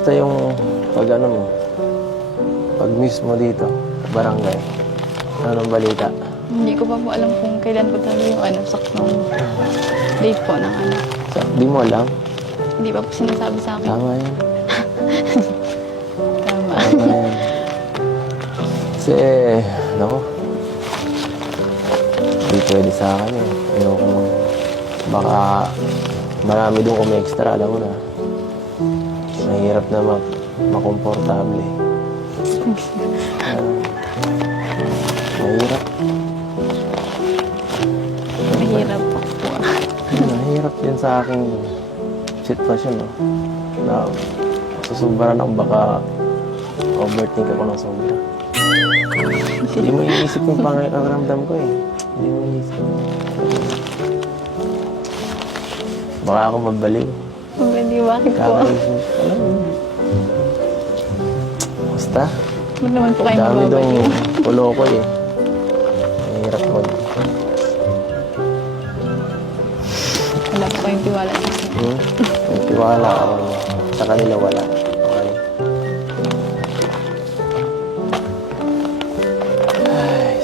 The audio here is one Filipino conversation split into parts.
Kamusta yung pag ano mo? Pag miss mo dito, barangay? Anong balita? Hindi ko pa po alam kung kailan po talaga yung saktong date po ng Di mo alam? Hindi pa po sinasabi sa akin. Tama yan. Tama. Tama yan. Kasi, ano, hindi pwede sa akin eh. Ayoko, baka marami doon kung may extra, alam mo na. Mahirap na makomportable. Mahirap. Mahirap po. Mahirap din sa aking sitwasyon, no? Na susubra na baka overthink ako ng sobra. Hindi mo iisip yung pangaramdam ko eh. Hindi mo iisip. Baka ako mabaliw. Hindi, bakit po? Kakaisip. Alam mo. Basta. Ba't naman po kayo Dami daw mababaliw? pulo ko eh. Mahirap mag... Wala po kayong tiwala sa akin. May tiwala ako. Sa kanila wala. Okay. Ay,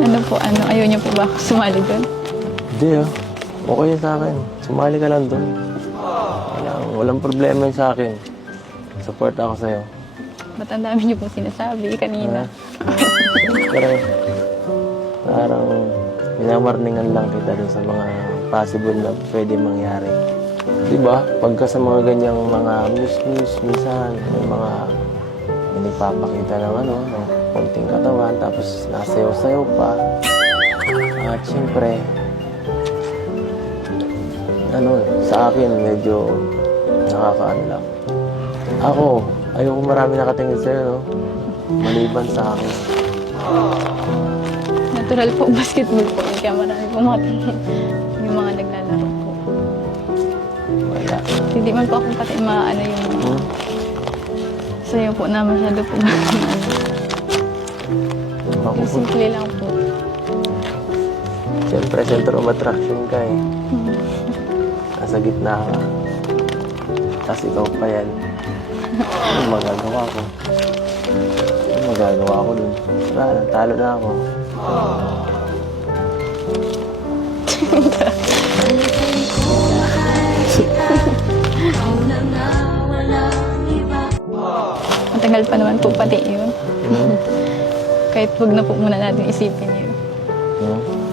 Ano po, ayaw niyo po ba ako sumali doon? hindi ah. Okay sa akin. Sumali ka lang doon. Walang problema yun sa akin. Support ako sa'yo. Ba't ang dami niyo po sinasabi kanina? Pero parang minamarningan lang kita dun sa mga possible na pwede mangyari. Diba? Pagka sa mga ganyang mga news, minsan may mga nagpapakita ng ng konting katawan, tapos nasayaw-sayaw pa. At syempre, sa akin medyo nakakaano lang. Ako, ayoko marami nakatingin sa'yo, no? Maliban sa akin. Natural po, basketball po. Kaya marami po makatingin. Yung mga naglalaro po. Wala. Hindi man po akong pati yung sayo po na masyado po. Yung simple lang po. Siyempre, center of attraction ka eh. Nasa gitna ka. Tapos ikaw pa yan. Ano magagawa ko? Ano magagawa ko dun? Wala, talo na ako. Matagal pa naman po pati yun. Kahit wag na po muna natin isipin yun.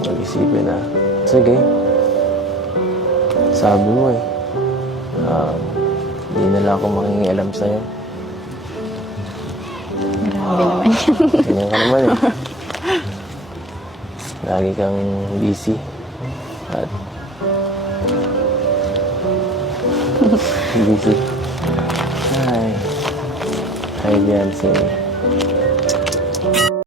Mag-isipin na. Sige. Sabi mo eh. Hindi na lang ako makingialam sa'yo. Grabe naman yun. Ganyan ka naman eh. Lagi kang busy. At busy. Ay. Hi, Beyonce.